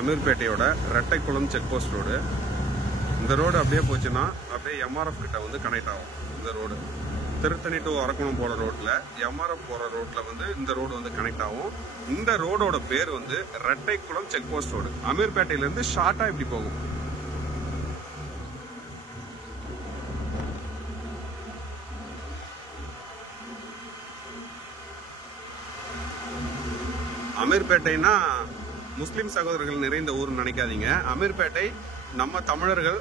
அமீர்பேட்டையோட Rettaikulam check post road. இந்த road அப்படியே போச்சுன்னா அப்படியே எம்ஆர்எஃப் கிட்ட வந்து கனெக்ட் ஆகும். இந்த ரோடு திருத்தணி டு அரக்கோணம் போற ரோட்ல எம்ஆர்எஃப் போற ரோட்ல வந்து இந்த ரோடு வந்து கனெக்ட் ஆகும். இந்த ரோடோட பேர் வந்து ரெட்டைக்குளம் செக் போஸ்ட் ரோடு. அமீர்பேட்டையில இருந்து ஷார்ட்டா இப்படி போகும். அமீர்பேட்டைனா முஸ்லிம் சகோதரர்கள் நிறைந்த ஊர்னு நினைக்காதீங்க. அமீர்பேட்டை நம்ம தமிழர்கள்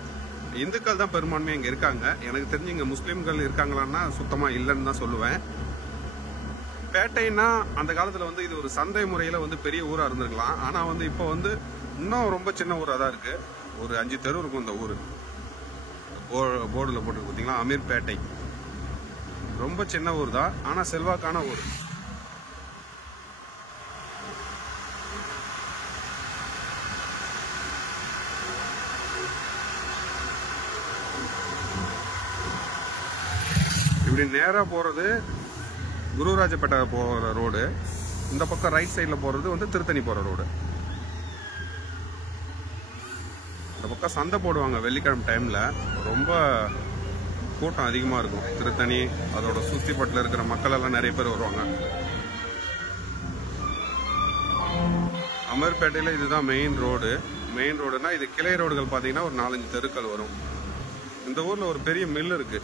இந்துக்கள் தான் பெரும்பான்மையா இங்க இருக்காங்க. எனக்கு தெரிஞ்சு இங்க முஸ்லிம்கள் இருக்காங்களான்னா சுத்தமா இல்லைன்னு தான் சொல்லுவேன். பேட்டைன்னா அந்த காலத்துல வந்து இது ஒரு சந்தை முறையில வந்து பெரிய ஊரா இருந்திருக்கலாம். ஆனா வந்து இப்போ வந்து இன்னும் ரொம்ப சின்ன ஊரா தான் இருக்கு. ஒரு 5 தெரு இருக்கும் இந்த ஊரு. போர்டுல போட்டு பாத்தீங்களா, அமீர்பேட்டை. ரொம்ப சின்ன ஊர் தான், ஆனா செல்வாக்கான ஊர். இப்படி நேரா போறது குருராஜப்பேட்டை போற ரோடு. இந்த பக்கம் ரைட் சைட்ல போறது வந்து திருத்தணி போற ரோடு. இந்த பக்கம் சந்தை போடுவாங்க வெள்ளிக்கிழமை டைம்ல. ரொம்ப கூட்டம் அதிகமா இருக்கும். திருத்தணி அதோட சுத்திப்பட்டுல இருக்கிற மக்கள் எல்லாம் நிறைய பேர் வருவாங்க. அமீர்பேட்டையில இதுதான் மெயின் ரோடு. மெயின் ரோடுனா இது கிளை ரோடுகள் பாத்தீங்கன்னா ஒரு 4-5 தெருக்கள் வரும். இந்த ஊர்ல ஒரு பெரிய மில் இருக்கு.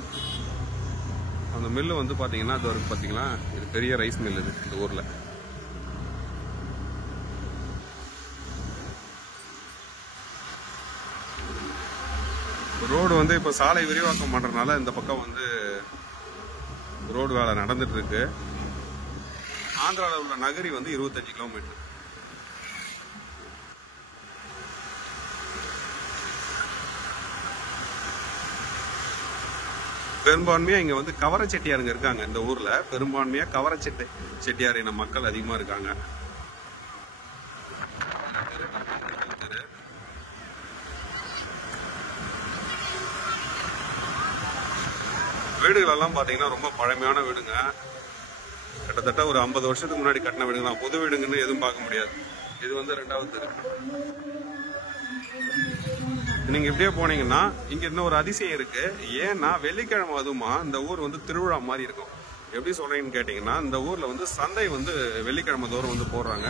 அந்த மில்லு வந்து பாத்தீங்கன்னா அது வரைக்கும் பாத்தீங்கன்னா இது பெரிய ரைஸ் மில் இது இந்த ஊர்ல. ரோடு வந்து இப்ப சாலை விரிவாக்கம் பண்றதுனால இந்த பக்கம் வந்து ரோடு வேலை நடந்துட்டு இருக்கு. ஆந்திராவில் உள்ள நகரி வந்து 25 கிலோமீட்டர். பெரும்பான்மையா இங்க வந்து கவர செட்டியாருங்க இருக்காங்க. இந்த ஊர்ல பெரும்பான்மையா கவர செட்டியார் இன மக்கள் அதிகமா இருக்காங்க. வீடுகள் எல்லாம் பாத்தீங்கன்னா ரொம்ப பழமையான வீடுங்க. கிட்டத்தட்ட ஒரு 50 வருஷத்துக்கு முன்னாடி கட்டின வீடுங்க. புது வீடுங்கன்னு எதுவும் பார்க்க முடியாது. இது வந்து 2வது தெரு. நீங்க இப்படியே போனீங்கன்னா இங்க இன்னும் ஒரு அதிசயம் இருக்கு. ஏன்னா வெள்ளிக்கிழமை அதுமா இந்த ஊர் வந்து திருவிழா மாதிரி இருக்கும். எப்படி சொல்றீங்கன்னு கேட்டீங்கன்னா, இந்த ஊர்ல வந்து சந்தை வந்து வெள்ளிக்கிழமை தோறும் வந்து போடுறாங்க.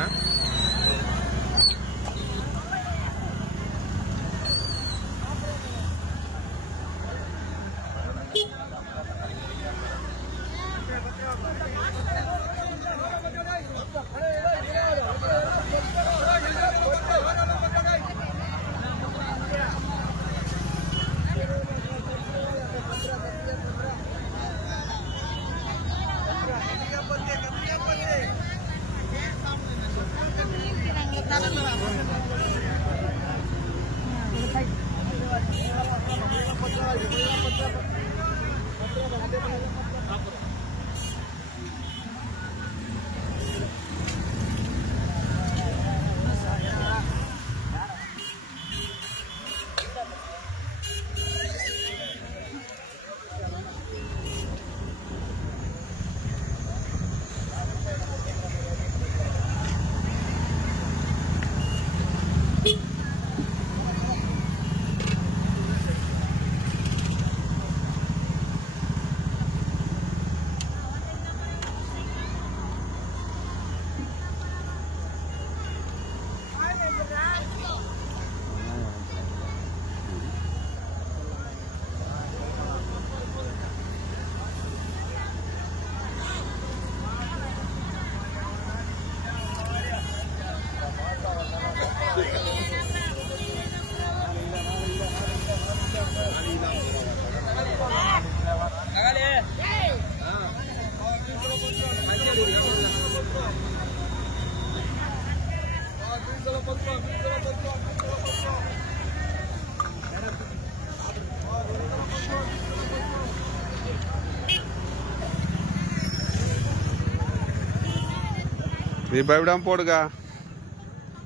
நீ பயப்படாம போடுக்கா,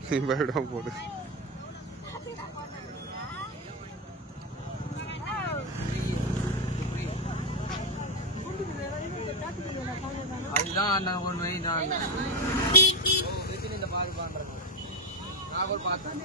நீ பயப்படாம போடு. அதுதான் அதுதான் ஒரு மெயின் இந்த பாரு பண்றது நான் ஒரு பார்த்தேன்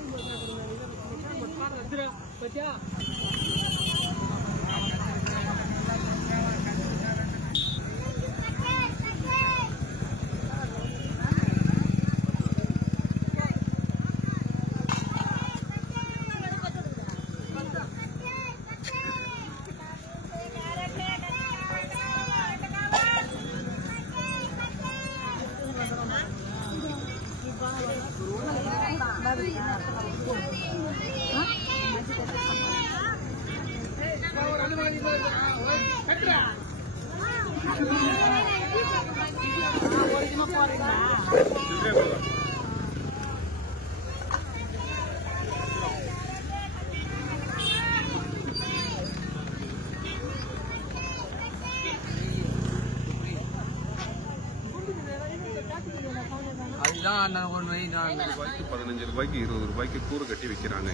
அதுதான் ஒரு மெயின் 15 ரூபாய்க்கு 20 ரூபாய்க்கு கூறு கட்டி விற்கிறாங்க.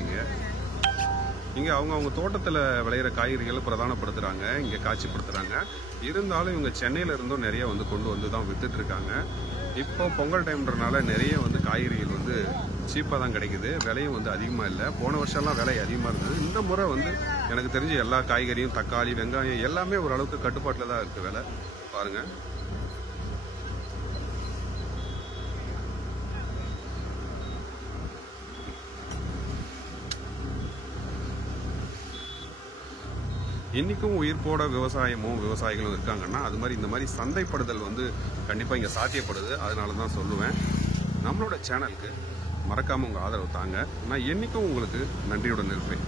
இங்கே அவங்க தோட்டத்தில் விளையிற காய்கறிகளை பிரதானப்படுத்துகிறாங்க, இங்கே காட்சிப்படுத்துகிறாங்க. இருந்தாலும் இவங்க சென்னையில் இருந்தும் நிறைய வந்து கொண்டு வந்து தான் வித்துட்டு இருக்காங்க. இப்போ பொங்கல் டைம்ன்றனால நிறைய வந்து காய்கறிகள் வந்து சீப்பாக தான் கிடைக்குது, விலையும் வந்து அதிகமாக இல்லை. போன வருஷம்லாம் விலை அதிகமாக இருந்தது. இந்த முறை வந்து எனக்கு தெரிஞ்சு எல்லா காய்கறியும் தக்காளி வெங்காயம் எல்லாமே ஓரளவுக்கு கட்டுப்பாட்டில் தான் இருக்குது விலை. பாருங்கள். இன்றைக்கும் உயிர்ப்போட விவசாயிகளும் இருக்காங்கன்னா அது மாதிரி இந்த மாதிரி சந்தைப்படுதல் வந்து கண்டிப்பாக இங்கே சாத்தியப்படுது. அதனால தான் சொல்லுவேன், நம்மளோட சேனலுக்கு மறக்காமல் உங்கள் ஆதரவு தாங்க. நான் என்றைக்கும் உங்களுக்கு நன்றியுடன் இருப்பேன்.